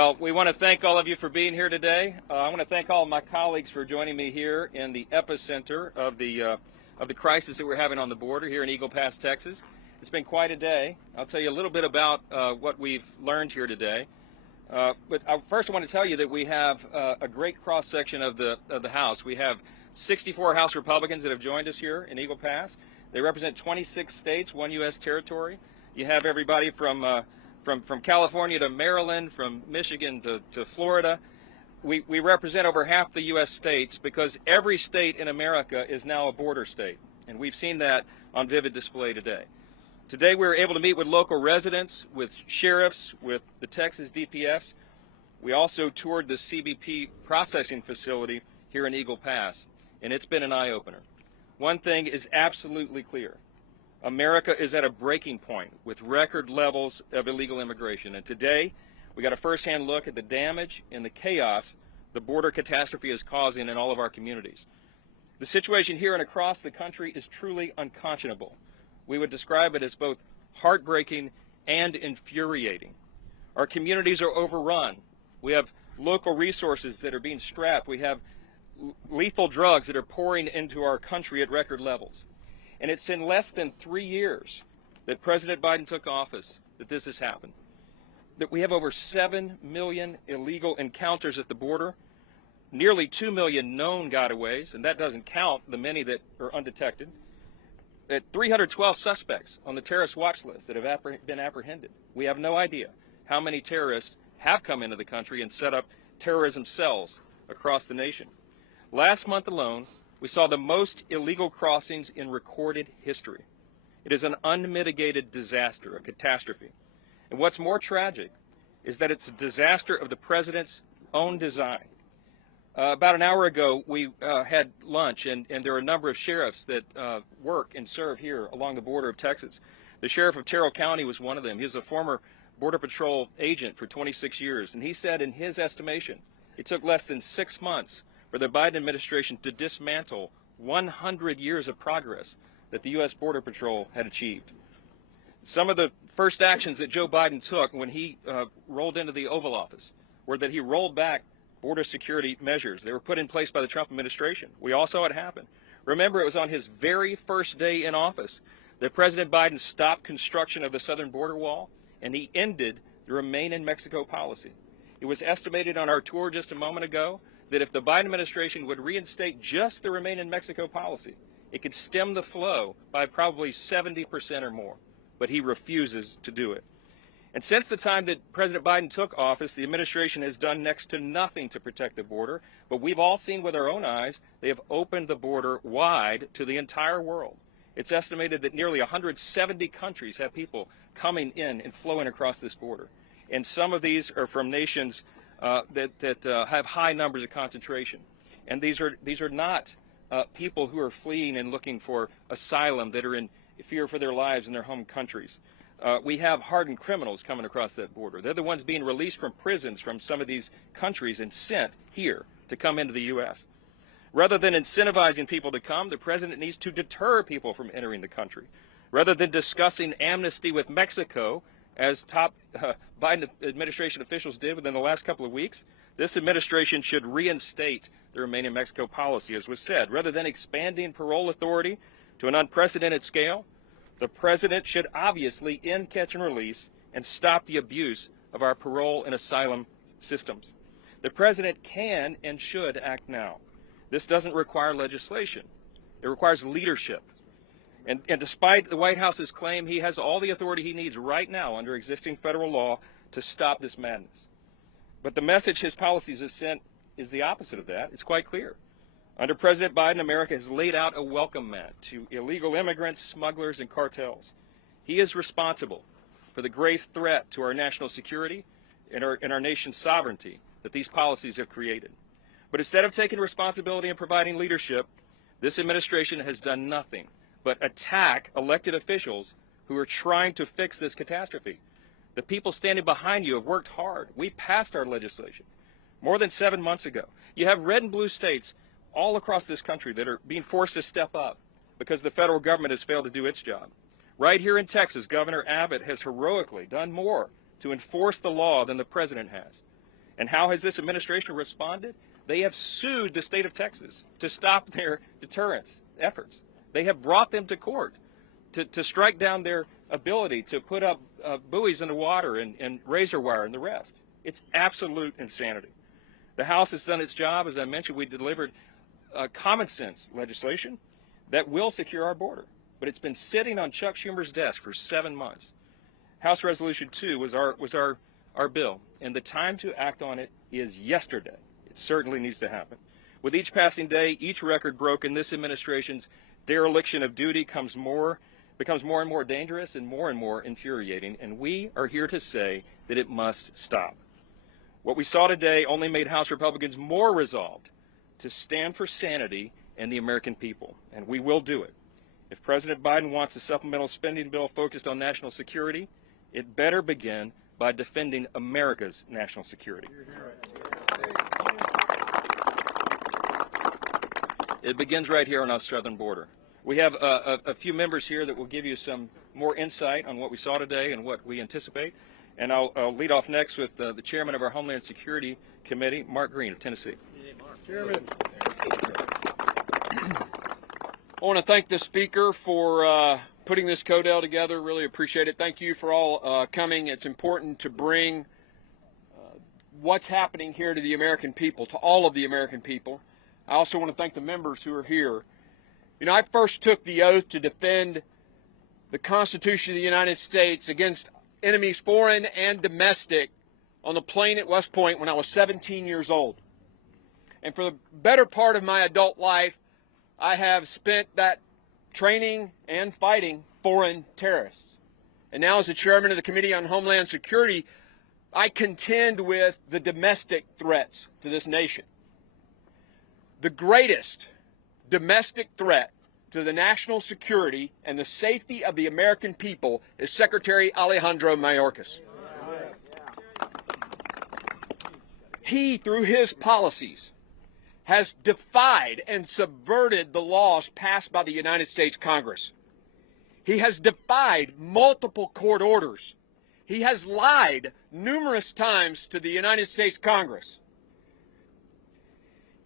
Well, we want to thank all of you for being here today. I want to thank all of my colleagues for joining me here in the epicenter of the crisis that we're having on the border here in Eagle Pass, Texas. It's been quite a day. I'll tell you a little bit about what we've learned here today. But first I want to tell you that we have a great cross-section of the House. We have 64 House Republicans that have joined us here in Eagle Pass. They represent 26 states, 1 U.S. territory. You have everybody from California to Maryland, from Michigan to Florida. We represent over half the U.S. states because every state in America is now a border state. And we've seen that on vivid display today. Today we were able to meet with local residents, with sheriffs, with the Texas DPS. We also toured the CBP processing facility here in Eagle Pass, and it's been an eye-opener. One thing is absolutely clear. America is at a breaking point with record levels of illegal immigration. And today, we got a first-hand look at the damage and the chaos the border catastrophe is causing in all of our communities. The situation here and across the country is truly unconscionable. We would describe it as both heartbreaking and infuriating. Our communities are overrun. We have local resources that are being strapped. We have lethal drugs that are pouring into our country at record levels. And it's in less than 3 years that President Biden took office that this has happened. That we have over 7 million illegal encounters at the border, nearly 2 million known gotaways, and that doesn't count the many that are undetected. At 312 suspects on the terrorist watch list that have been apprehended. We have no idea how many terrorists have come into the country and set up terrorism cells across the nation. Last month alone, we saw the most illegal crossings in recorded history. It is an unmitigated disaster, a catastrophe. And what's more tragic is that it's a disaster of the president's own design. About an hour ago, we had lunch, and there are a number of sheriffs that work and serve here along the border of Texas. The sheriff of Terrell County was one of them. He was a former Border Patrol agent for 26 years, and he said in his estimation, it took less than 6 months for the Biden administration to dismantle 100 years of progress that the U.S. Border Patrol had achieved. Some of the first actions that Joe Biden took when he rolled into the Oval Office were that he rolled back border security measures. They were put in place by the Trump administration. We all saw it happen. Remember, it was on his very first day in office that President Biden stopped construction of the southern border wall, and he ended the Remain in Mexico policy. It was estimated on our tour just a moment ago that if the Biden administration would reinstate just the Remain in Mexico policy, it could stem the flow by probably 70% or more. But he refuses to do it. And since the time that President Biden took office, the administration has done next to nothing to protect the border. But we've all seen with our own eyes, they have opened the border wide to the entire world. It's estimated that nearly 170 countries have people coming in and flowing across this border. And some of these are from nations that have high numbers of concentration. And these are not people who are fleeing and looking for asylum, that are in fear for their lives in their home countries. We have hardened criminals coming across that border. They're the ones being released from prisons from some of these countries and sent here to come into the U.S. Rather than incentivizing people to come, the president needs to deter people from entering the country. Rather than discussing amnesty with Mexico, as top Biden administration officials did within the last couple of weeks, this administration should reinstate the Remain in Mexico policy, as was said. Rather than expanding parole authority to an unprecedented scale, the president should obviously end catch and release and stop the abuse of our parole and asylum systems. The president can and should act now. This doesn't require legislation. It requires leadership. And despite the White House's claim, he has all the authority he needs right now under existing federal law to stop this madness. But the message his policies have sent is the opposite of that. It's quite clear. Under President Biden, America has laid out a welcome mat to illegal immigrants, smugglers, and cartels. He is responsible for the grave threat to our national security and our nation's sovereignty that these policies have created. But instead of taking responsibility and providing leadership, this administration has done nothing but attack elected officials who are trying to fix this catastrophe. The people standing behind you have worked hard. We passed our legislation more than 7 months ago. You have red and blue states all across this country that are being forced to step up because the federal government has failed to do its job. Right here in Texas, Governor Abbott has heroically done more to enforce the law than the president has. And how has this administration responded? They have sued the state of Texas to stop their deterrence efforts. They have brought them to court to strike down their ability to put up buoys in the water and razor wire and the rest. It's absolute insanity. The House has done its job. As I mentioned, we delivered common sense legislation that will secure our border. But it's been sitting on Chuck Schumer's desk for 7 months. House Resolution 2 was our bill, and the time to act on it is yesterday. It certainly needs to happen. With each passing day, each record broken, this administration's dereliction of duty becomes more and more dangerous and more infuriating, and we are here to say that it must stop. What we saw today only made House Republicans more resolved to stand for sanity and the American people, and we will do it. If President Biden wants a supplemental spending bill focused on national security, it better begin by defending America's national security. It begins right here on our southern border. We have a few members here that will give you some more insight on what we saw today and what we anticipate. And I'll lead off next with the chairman of our Homeland Security Committee, Mark Green of Tennessee. Chairman. I want to thank the speaker for putting this CODEL together. Really appreciate it. Thank you for all coming. It's important to bring what's happening here to the American people, to all of the American people. I also want to thank the members who are here. You know, I first took the oath to defend the Constitution of the United States against enemies, foreign and domestic, on the plane at West Point when I was 17 years old. And for the better part of my adult life, I have spent that training and fighting foreign terrorists. And now as the chairman of the Committee on Homeland Security, I contend with the domestic threats to this nation. The greatest domestic threat to the national security and the safety of the American people is Secretary Alejandro Mayorkas. He, through his policies, has defied and subverted the laws passed by the United States Congress. He has defied multiple court orders. He has lied numerous times to the United States Congress.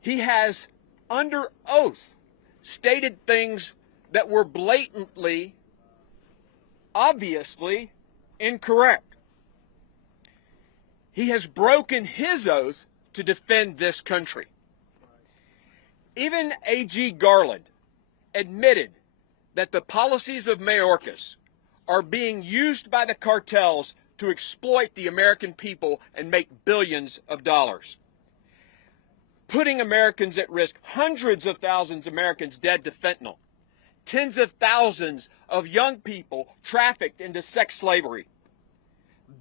He has, under oath, stated things that were blatantly, obviously incorrect. He has broken his oath to defend this country. Even A.G. Garland admitted that the policies of Mayorkas are being used by the cartels to exploit the American people and make billions of dollars, putting Americans at risk. Hundreds of thousands of Americans dead to fentanyl, tens of thousands of young people trafficked into sex slavery,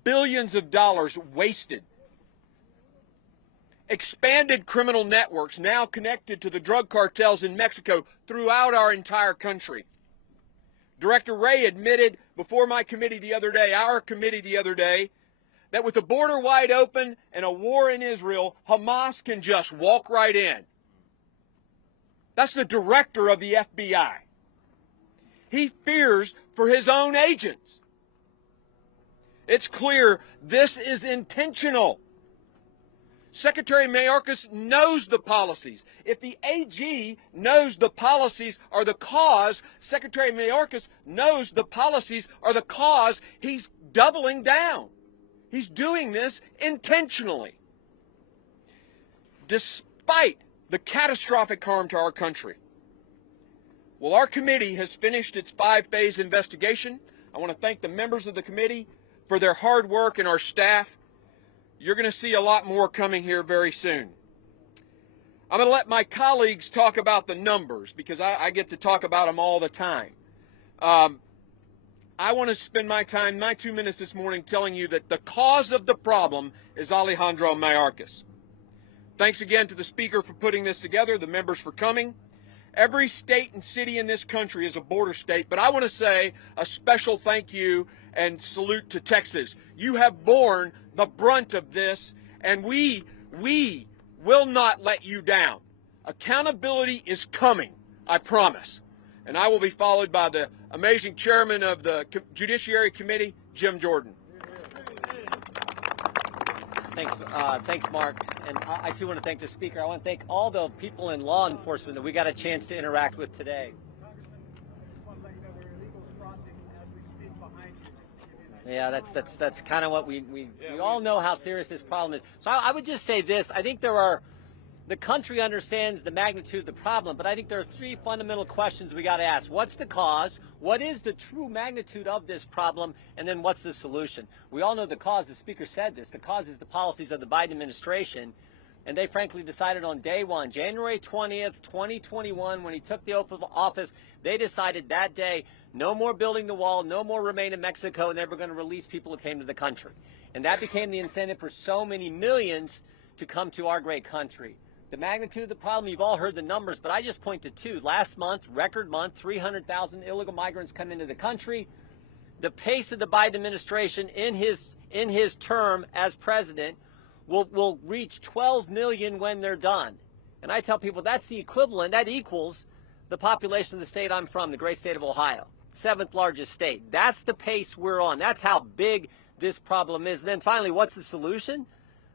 billions of dollars wasted, expanded criminal networks now connected to the drug cartels in Mexico throughout our entire country. Director Wray admitted before my committee the other day, our committee the other day, that with the border wide open and a war in Israel, Hamas can just walk right in. That's the director of the FBI. He fears for his own agents. It's clear this is intentional. Secretary Mayorkas knows the policies. If the AG knows the policies are the cause, Secretary Mayorkas knows the policies are the cause, he's doubling down. He's doing this intentionally. Despite the catastrophic harm to our country. Well, our committee has finished its 5-phase investigation. I want to thank the members of the committee for their hard work and our staff. You're going to see a lot more coming here very soon. I'm going to let my colleagues talk about the numbers because I get to talk about them all the time. I want to spend my 2 minutes this morning telling you that the cause of the problem is Alejandro Mayorkas. Thanks again to the speaker for putting this together, the members for coming. Every state and city in this country is a border state, but I want to say a special thank you and salute to Texas. You have borne the brunt of this, and we will not let you down. Accountability is coming, I promise. And I will be followed by the amazing chairman of the Judiciary Committee, Jim Jordan. Thanks, Mark. And I too want to thank the speaker. I want to thank all the people in law enforcement that we got a chance to interact with today. Yeah, that's kind of what we all know how serious this problem is. So I would just say this. I think the country understands the magnitude of the problem, but I think there are three fundamental questions we got to ask. What's the cause? What is the true magnitude of this problem? And then what's the solution? We all know the cause. The speaker said this. The cause is the policies of the Biden administration. And they frankly decided on day one, January 20th, 2021, when he took the oath of office, they decided that day, no more building the wall, no more remain in Mexico, and they were going to release people who came to the country. And that became the incentive for so many millions to come to our great country. The magnitude of the problem, you've all heard the numbers, but I just point to two. Last month, record month, 300,000 illegal migrants come into the country. The pace of the Biden administration in his term as president will reach 12 million when they're done. And I tell people that's the equivalent, that equals the population of the state I'm from, the great state of Ohio, 7th largest state. That's the pace we're on. That's how big this problem is. And then finally, what's the solution?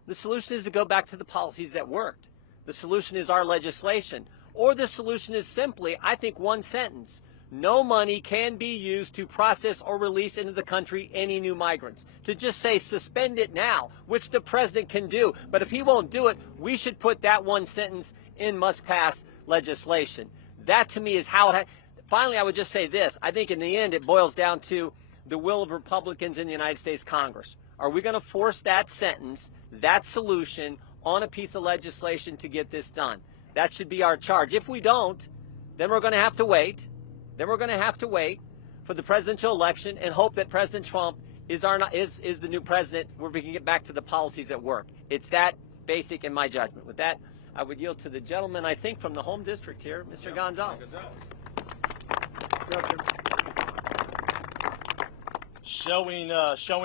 The solution is to go back to the policies that worked. The solution is our legislation. Or the solution is simply, I think, one sentence. No money can be used to process or release into the country any new migrants. To just say suspend it now, which the president can do. But if he won't do it, we should put that one sentence in must-pass legislation. That, to me, is how it finally, I would just say this. I think in the end, it boils down to the will of Republicans in the United States Congress. Are we going to force that sentence, that solution, on a piece of legislation to get this done? That should be our charge. If we don't, then we're going to have to wait. Then we're going to have to wait for the presidential election and hope that President Trump is the new president where we can get back to the policies that work. It's that basic in my judgment. With that, I would yield to the gentleman, I think, from the home district here, Mr. Gonzalez. Showing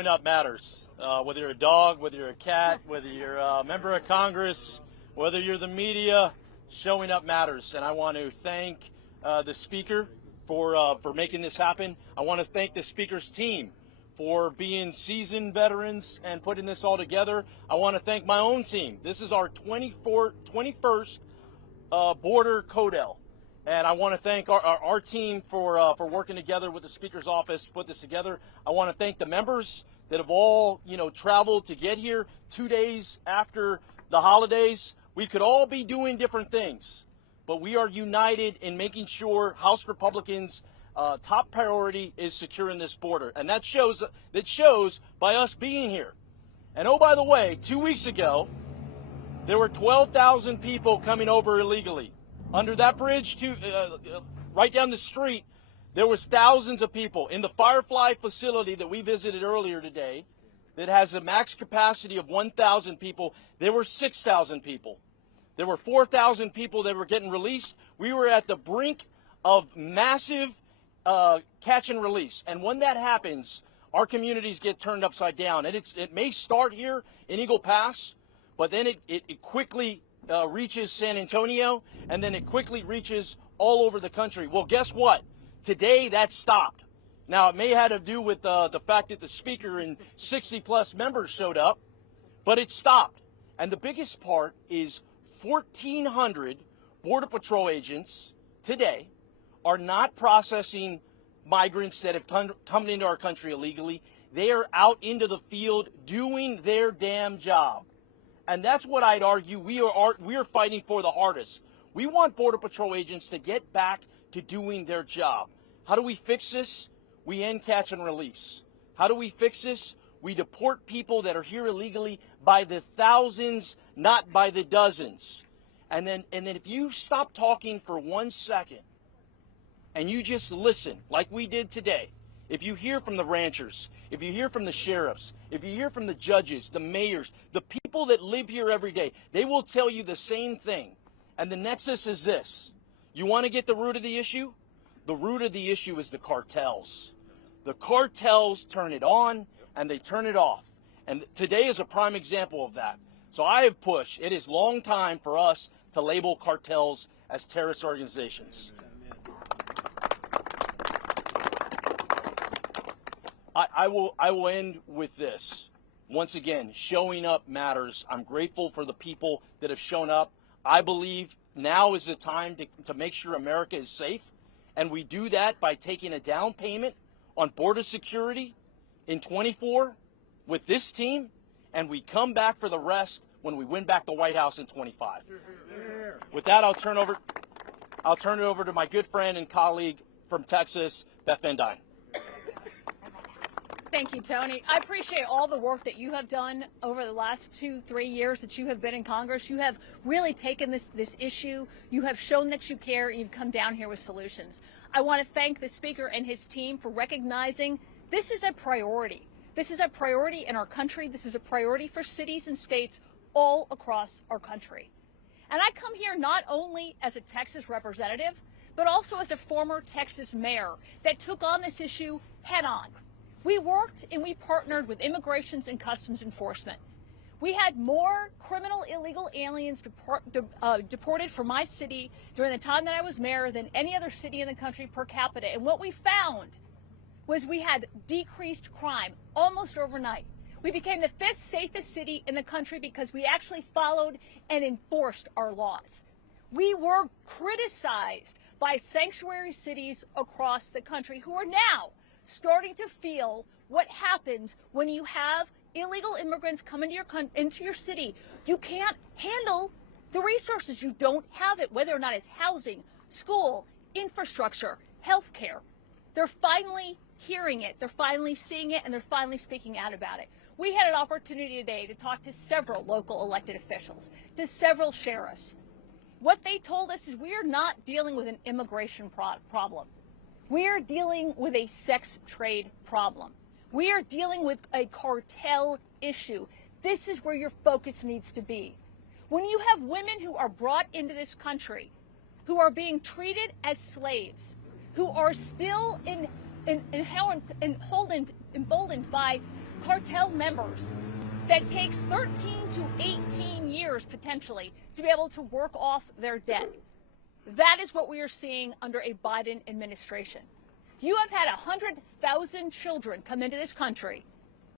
up matters. Whether you're a dog, whether you're a cat, whether you're a member of Congress, whether you're the media, showing up matters. And I want to thank the speaker for making this happen. I want to thank the speaker's team for being seasoned veterans and putting this all together. I want to thank my own team. This is our 21st border CODEL. And I want to thank our team for working together with the Speaker's office to put this together. I want to thank the members that have all, traveled to get here 2 days after the holidays. We could all be doing different things, but we are united in making sure House Republicans' top priority is securing this border. And that shows by us being here. And oh, by the way, 2 weeks ago, there were 12,000 people coming over illegally. Under that bridge, right down the street, there was thousands of people. In the Firefly facility that we visited earlier today, that has a max capacity of 1,000 people, there were 6,000 people. There were 4,000 people that were getting released. We were at the brink of massive catch and release. And when that happens, our communities get turned upside down. And it may start here in Eagle Pass, but then it quickly reaches San Antonio, and then it quickly reaches all over the country. Well, guess what? Today, that stopped. Now, it may have to do with the fact that the speaker and 60-plus members showed up, but it stopped. And the biggest part is 1,400 Border Patrol agents today are not processing migrants that have come into our country illegally. They are out into the field doing their damn job. And that's what I'd argue we are fighting for the hardest. We want Border Patrol agents to get back to doing their job. How do we fix this? We end catch and release. How do we fix this? We deport people that are here illegally by the thousands, not by the dozens. And then if you stop talking for 1 second and you just listen like we did today, if you hear from the ranchers, if you hear from the sheriffs, if you hear from the judges, the mayors, the people that live here every day, they will tell you the same thing. And the nexus is this. You want to get the root of the issue? The root of the issue is the cartels. The cartels turn it on and they turn it off. And today is a prime example of that. So I have pushed. It is long time for us to label cartels as terrorist organizations. I will end with this. once again, showing up matters. I'm grateful for the people that have shown up. I believe now is the time to make sure America is safe, and we do that by taking a down payment on border security in 24 with this team, and we come back for the rest when we win back the White House in 25. With that, I'll turn it over to my good friend and colleague from Texas, Beth Van Dyne. Thank you, Tony. I appreciate all the work that you have done over the last 2-3 years that you have been in Congress. You have really taken this issue. You have shown that you care. You've come down here with solutions. I want to thank the Speaker and his team for recognizing this is a priority. This is a priority in our country. This is a priority for cities and states all across our country. And I come here not only as a Texas representative, but also as a former Texas mayor that took on this issue head on. We worked and we partnered with Immigration and Customs Enforcement. We had more criminal illegal aliens deported from my city during the time that I was mayor than any other city in the country per capita. And what we found was we had decreased crime almost overnight. We became the 5th safest city in the country because we actually followed and enforced our laws. We were criticized by sanctuary cities across the country who are now starting to feel what happens when you have illegal immigrants come into your city. You can't handle the resources. You don't have it, whether or not it's housing, school, infrastructure, health care. They're finally hearing it, they're finally seeing it, and they're finally speaking out about it. We had an opportunity today to talk to several local elected officials, to several sheriffs. What they told us is we are not dealing with an immigration problem. We are dealing with a sex trade problem. We are dealing with a cartel issue. This is where your focus needs to be. When you have women who are brought into this country, who are being treated as slaves, who are still emboldened by cartel members, that takes 13 to 18 years potentially to be able to work off their debt. That is what we are seeing under a Biden administration. You have had 100,000 children come into this country,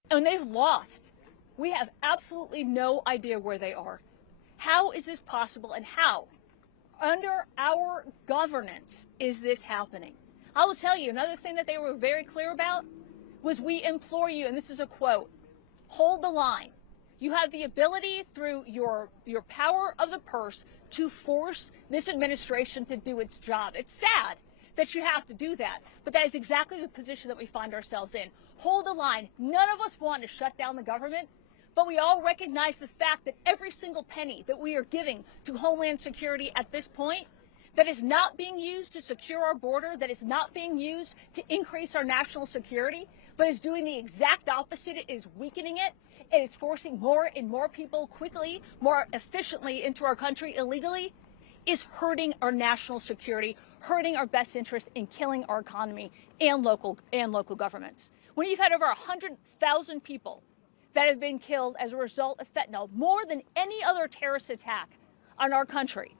and they've lost. We have absolutely no idea where they are. How is this possible, and how, under our governance, is this happening? I will tell you, another thing that they were very clear about was we implore you, and this is a quote, hold the line. You have the ability through your power of the purse to force this administration to do its job. It's sad that you have to do that, but that is exactly the position that we find ourselves in. Hold the line. None of us want to shut down the government, but we all recognize the fact that every single penny that we are giving to Homeland Security at this point that is not being used to secure our border, that is not being used to increase our national security, but is doing the exact opposite. It is weakening it. It is forcing more and more people quickly, more efficiently into our country illegally, is hurting our national security, hurting our best interest, and killing our economy and local governments. When you've had over 100,000 people that have been killed as a result of fentanyl, more than any other terrorist attack on our country,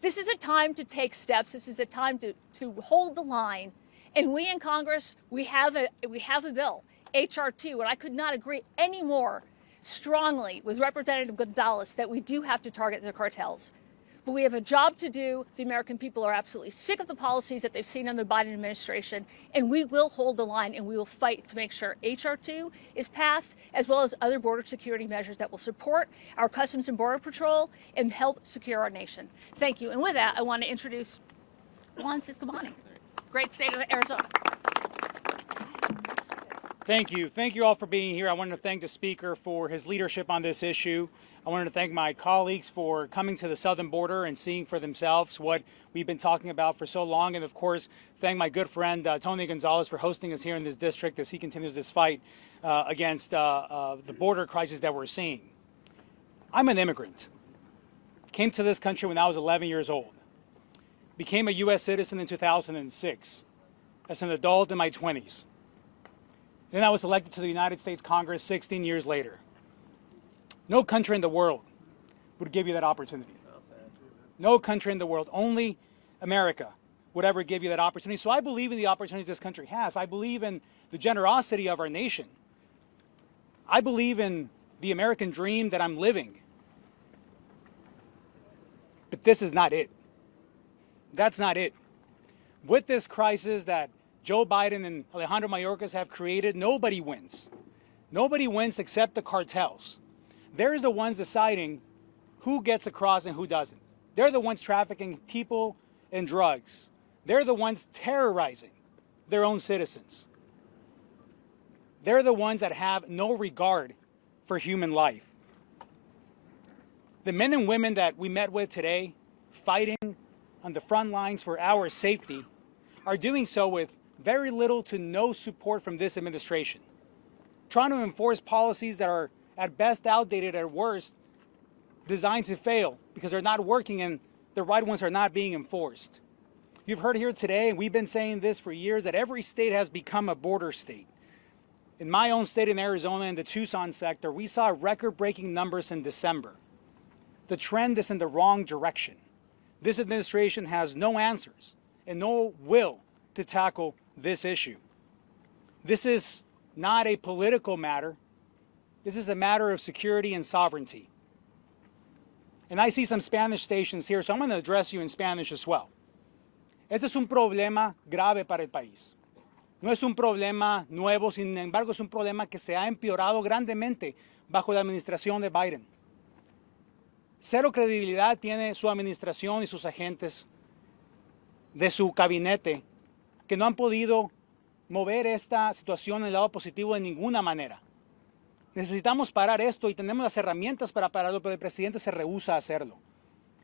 this is a time to take steps. This is a time to hold the line. And we in Congress, we have a bill, H.R. 2, and I could not agree any more strongly with Representative Gonzalez that we do have to target the cartels. But we have a job to do. The American people are absolutely sick of the policies that they've seen under the Biden administration, and we will hold the line and we will fight to make sure H.R. 2 is passed, as well as other border security measures that will support our Customs and Border Patrol and help secure our nation. Thank you. And with that, I want to introduce Juan Ciscomani, great state of Arizona. Thank you. Thank you all for being here. I wanted to thank the Speaker for his leadership on this issue. I wanted to thank my colleagues for coming to the southern border and seeing for themselves what we've been talking about for so long. And of course, thank my good friend Tony Gonzalez for hosting us here in this district as he continues this fight against the border crisis that we're seeing. I'm an immigrant. Came to this country when I was 11 years old. Became a U.S. citizen in 2006 as an adult in my 20s. Then I was elected to the United States Congress 16 years later. No country in the world would give you that opportunity. No country in the world, only America would ever give you that opportunity. So I believe in the opportunities this country has. I believe in the generosity of our nation. I believe in the American dream that I'm living. But this is not it. That's not it. With this crisis that Joe Biden and Alejandro Mayorkas have created, nobody wins. Nobody wins except the cartels. They're the ones deciding who gets across and who doesn't. They're the ones trafficking people and drugs. They're the ones terrorizing their own citizens. They're the ones that have no regard for human life. The men and women that we met with today, fighting on the front lines for our safety, are doing so with very little to no support from this administration, trying to enforce policies that are at best outdated, at worst designed to fail because they're not working and the right ones are not being enforced. You've heard here today, and we've been saying this for years, that every state has become a border state. In my own state in Arizona, in the Tucson sector, we saw record-breaking numbers in December. The trend is in the wrong direction. This administration has no answers and no will to tackle this issue. This is not a political matter. This is a matter of security and sovereignty. And I see some Spanish stations here, so I'm going to address you in Spanish as well. Este es un problema grave para el país. No es un problema nuevo, sin embargo, es un problema que se ha empeorado grandemente bajo la administración de Biden. Cero credibilidad tiene su administración y sus agentes de su gabinete, que no han podido mover esta situación en el lado positivo de ninguna manera. Necesitamos parar esto y tenemos las herramientas para pararlo, pero el presidente se rehúsa a hacerlo.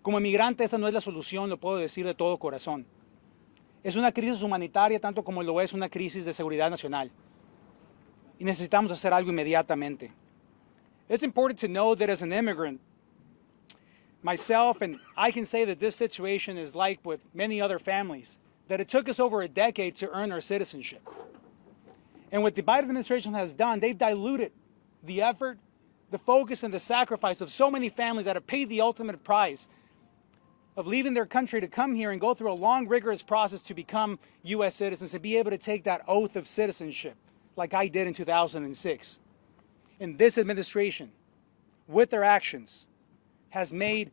Como inmigrante, esta no es la solución, lo puedo decir de todo corazón. Es una crisis humanitaria tanto como lo es una crisis de seguridad nacional. Y necesitamos hacer algo inmediatamente. It's important to know that as an immigrant, myself, and I can say that this situation is like with many other families, that it took us over a decade to earn our citizenship. And what the Biden administration has done, they've diluted the effort, the focus, and the sacrifice of so many families that have paid the ultimate price of leaving their country to come here and go through a long, rigorous process to become U.S. citizens, to be able to take that oath of citizenship like I did in 2006. And this administration, with their actions, has made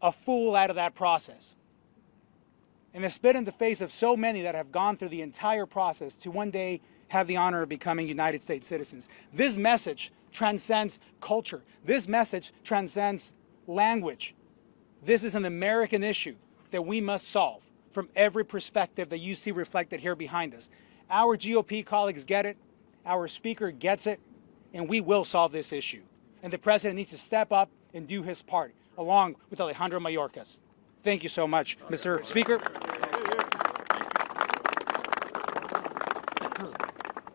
a fool out of that process. And has spit in the face of so many that have gone through the entire process to one day have the honor of becoming United States citizens. This message transcends culture. This message transcends language. This is an American issue that we must solve from every perspective that you see reflected here behind us. Our GOP colleagues get it, our speaker gets it, and we will solve this issue. And the president needs to step up and do his part, along with Alejandro Mayorkas. Thank you so much, Mr. Speaker.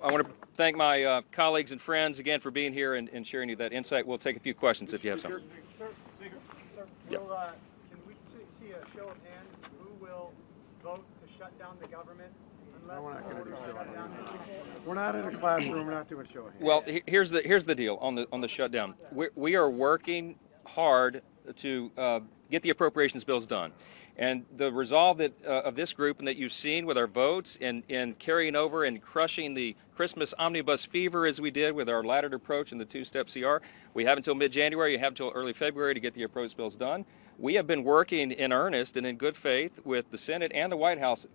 I want to thank my colleagues and friends again for being here and sharing that insight. We'll take a few questions if you have some. Sir, Yep. can we see a show of hands? Who will vote to shut down the government? Unless We're not going to do show. We're not in a classroom. We're not doing show of hands. Well, here's the deal on the shutdown. We are working hard to get the appropriations bills done. And the resolve that of this group and that you've seen with our votes and carrying over and crushing the Christmas omnibus fever as we did with our laddered approach and the two-step CR, we have until mid-January, you have until early February to get the approach bills done. We have been working in earnest and in good faith with the Senate and the White House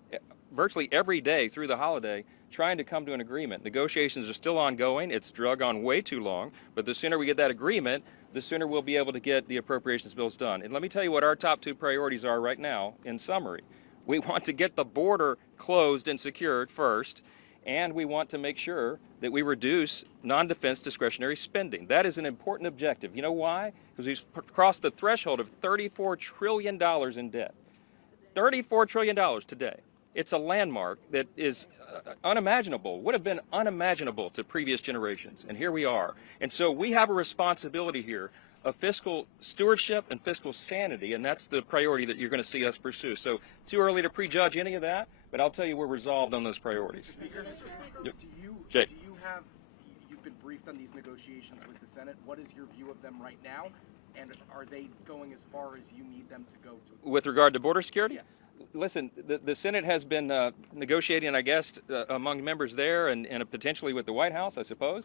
virtually every day through the holiday trying to come to an agreement. Negotiations are still ongoing. It's drug on way too long, but the sooner we get that agreement, the sooner we'll be able to get the appropriations bills done. And let me tell you what our top two priorities are right now in summary. We want to get the border closed and secured first, and we want to make sure that we reduce non-defense discretionary spending. That is an important objective. You know why? Because we've crossed the threshold of $34 trillion in debt. $34 trillion today. It's a landmark that is unimaginable, would have been unimaginable to previous generations, and here we are. And so we have a responsibility here of fiscal stewardship and fiscal sanity, and that's the priority that you're going to see us pursue. So too early to prejudge any of that, but I'll tell you we're resolved on those priorities. Mr. Speaker, Yep. do you have, you've been briefed on these negotiations with the Senate. What is your view of them right now? And are they going as far as you need them to go to? With regard to border security? Yes. Listen, the Senate has been negotiating, I guess, among members there and potentially with the White House, I suppose.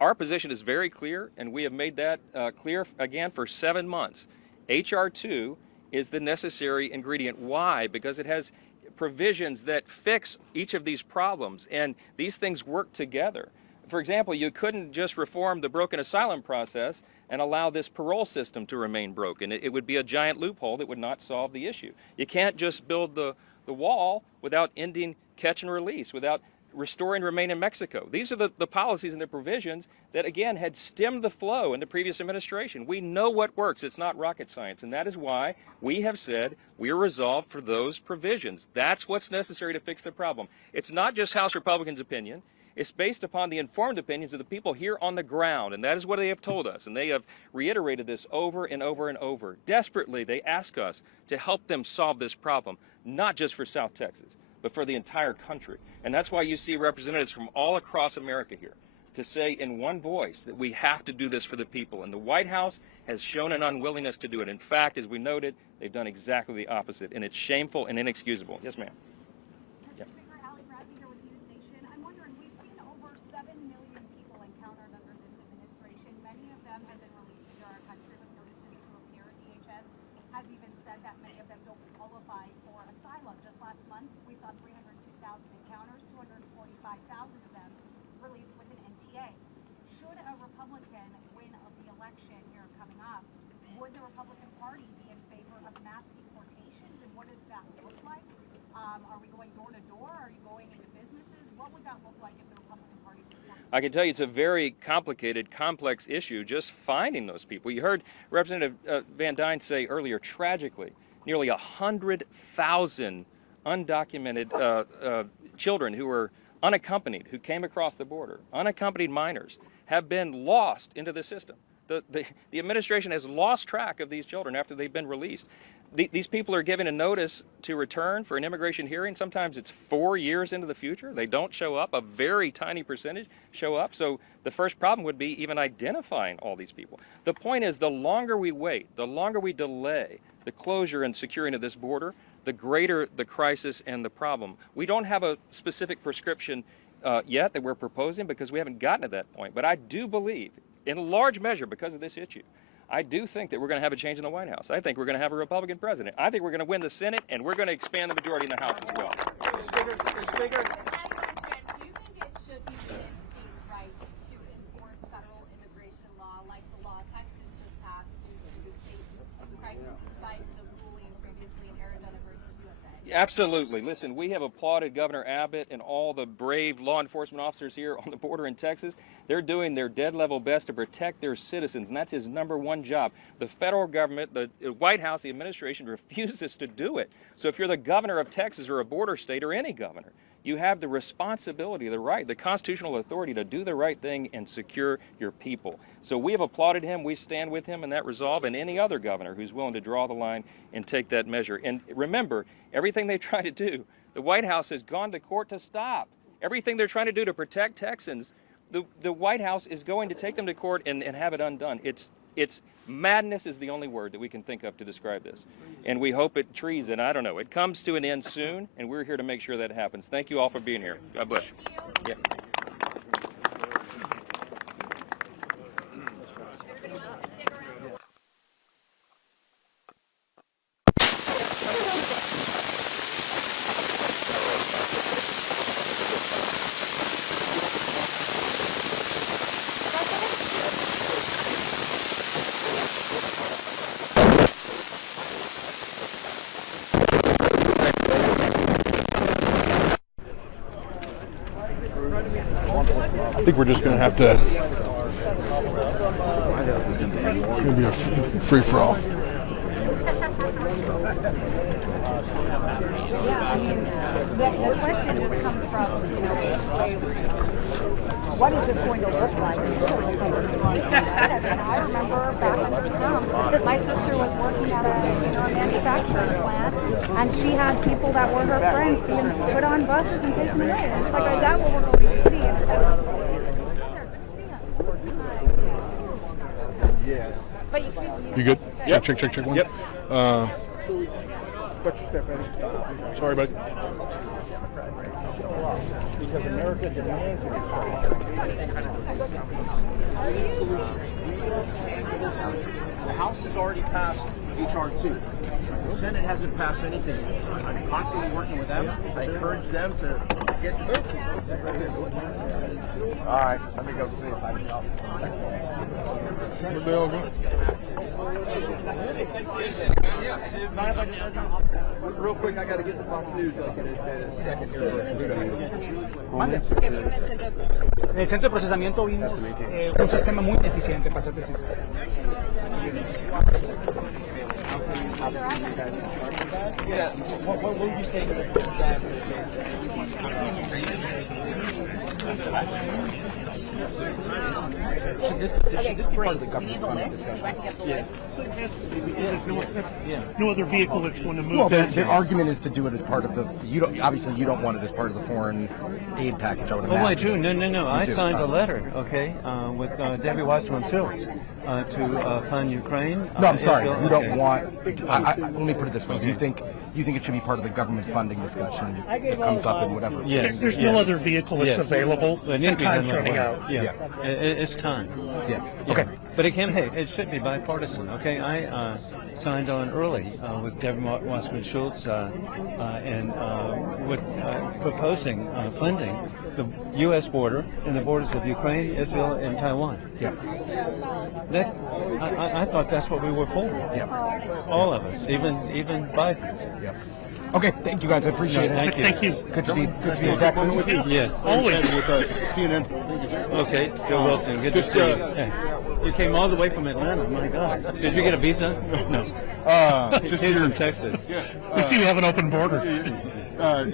our position is very clear, and we have made that clear again for 7 months. H.R. 2 is the necessary ingredient. Why? Because it has provisions that fix each of these problems, and these things work together. For example, you couldn't just reform the broken asylum process and allow this parole system to remain broken. It would be a giant loophole that would not solve the issue. You can't just build the wall without ending catch and release, without restoring remain in Mexico. These are the policies and the provisions that, again, had stemmed the flow in the previous administration. We know what works. It's not rocket science, and that is why we have said we are resolved for those provisions. That's what's necessary to fix the problem. It's not just House Republicans' opinion. It's based upon the informed opinions of the people here on the ground, and that is what they have told us, and they have reiterated this over and over and over. Desperately, they ask us to help them solve this problem, not just for South Texas, but for the entire country. And that's why you see representatives from all across America here to say in one voice that we have to do this for the people. And the White House has shown an unwillingness to do it. In fact, as we noted, they've done exactly the opposite, and it's shameful and inexcusable. Yes, ma'am. Mr. Speaker, Allie Bradley here with News Nation. I'm wondering, we've seen over 7 million people encountered under this administration. Many of them have been released into our country with notices to appear. DHS has even said that many of them don't qualify for asylum. Just last month, we saw 302,000 encounters, 245,000 of them released with an NTA. Should a Republican win of the election here coming up, would the Republican Party be in favor of mass deportations, and what does that look like? Are we going door to door? Are you going into businesses? What would that look like if the Republican Party supports it? I can tell you it's a very complicated, complex issue, just finding those people. You heard Representative Van Dyne say earlier, tragically, nearly 100,000 undocumented children who were unaccompanied, who came across the border, unaccompanied minors, have been lost into the system. The administration has lost track of these children after they've been released. These people are given a notice to return for an immigration hearing. Sometimes it's 4 years into the future. They don't show up. A very tiny percentage show up. So the first problem would be even identifying all these people. The point is, the longer we wait, the longer we delay the closure and securing of this border, the greater the crisis and the problem. We don't have a specific prescription yet that we're proposing because we haven't gotten to that point. But I do believe, in large measure because of this issue, I do think that we're going to have a change in the White House. I think we're going to have a Republican president. I think we're going to win the Senate, and we're going to expand the majority in the House as well. Mr. Speaker, do you think it should be within states' rights to enforce federal immigration law like the law Texas just passed due to the state crisis despite the ruling previously in Arizona versus USA? Absolutely. Listen, we have applauded Governor Abbott and all the brave law enforcement officers here on the border in Texas. They're doing their dead level best to protect their citizens, and that's his #1 job. The federal government, the White House, the administration refuses to do it. So if you're the governor of Texas or a border state or any governor, you have the responsibility, the right, the constitutional authority to do the right thing and secure your people. So we have applauded him. We stand with him in that resolve, and any other governor who's willing to draw the line and take that measure. And remember, everything they try to do, the White House has gone to court to stop. Everything they're trying to do to protect Texans, the White House is going to take them to court and have it undone. It's madness is the only word that we can think of to describe this. And we hope it treason. I don't know. It comes to an end soon, and we're here to make sure that happens. Thank you all for being here. God bless you. Yeah. I think we're just going to have to. It's going to be a free for all. Yeah, I mean, the question just comes from, you know, what is this going to look like? And I remember back when my sister was working at a manufacturing plant, and she had people that were her friends being put on buses and taken away. And it's like, is that what we're going to see? You good? Yep. Check one. Yep. Sorry, buddy. because America demands it. We need solutions. The House has already passed H.R. 2. The Senate hasn't passed anything. I'm constantly working with them. I encourage them to get to something. All right, let me go see if I can help. Real quick, I got to get to Fox News like in a second here. En el centro de procesamiento vimos un sistema muy eficiente, para ser sincero. Yeah, what would you say to that? Should this be part of the government funding discussion? Yes. No other vehicle that's going to move. Well, the argument is to do it as part of the. Obviously you don't want it as part of the foreign aid package. I would imagine. Oh, I do. No. I signed a letter, okay, with Debbie Wasserman Schultz to fund Ukraine. No, I'm sorry. Israel. You don't want. Let me put it this way. You think it should be part of the government funding discussion that comes up in whatever? Yes. There's no other vehicle that's available. It needs to be Time's done running that out. way. Yeah. It's time. Yeah. Okay. But it should be bipartisan. Okay. I signed on early with Debbie Wasserman Schultz and with proposing funding the U.S. border and the borders of Ukraine, Israel, and Taiwan. Yeah. I thought that's what we were for. Yeah. All of us, even Biden. Yeah. Okay, thank you guys. I appreciate it. Thank you. Good to be in Texas. Yes. Always. CNN. Okay, Joe Wilson. Good to see you. Yeah. You came all the way from Atlanta. My God. Did you get a visa? No. Just He's here. from Texas. We see we have an open border. Are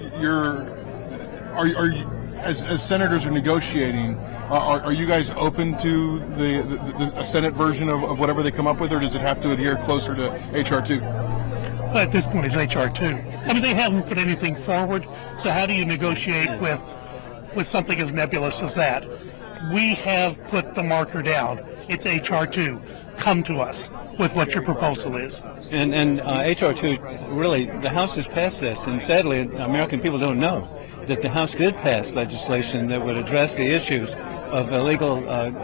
you, as senators are negotiating, are you guys open to the Senate version of whatever they come up with, or does it have to adhere closer to H.R. 2? At this point, it's H.R. 2. I mean, they haven't put anything forward, so how do you negotiate with something as nebulous as that? We have put the marker down. It's H.R. 2. Come to us with what your proposal is. And H.R. 2, really, the House has passed this, and sadly, American people don't know that the House did pass legislation that would address the issues of illegal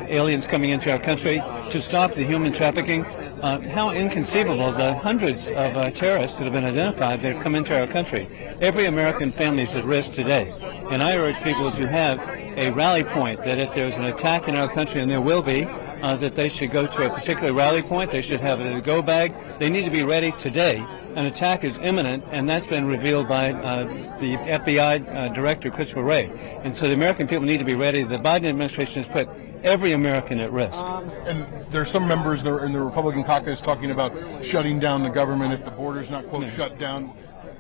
aliens coming into our country to stop the human trafficking. How inconceivable the hundreds of terrorists that have been identified that have come into our country. Every American family is at risk today. And I urge people to have a rally point that if there's an attack in our country, and there will be, that they should go to a particular rally point. They should have a go bag. They need to be ready today. An attack is imminent, and that's been revealed by the FBI Director, Christopher Wray. And so the American people need to be ready. The Biden administration has put every American at risk. And there are some members in the Republican caucus talking about shutting down the government if the border's not, quote, shut down.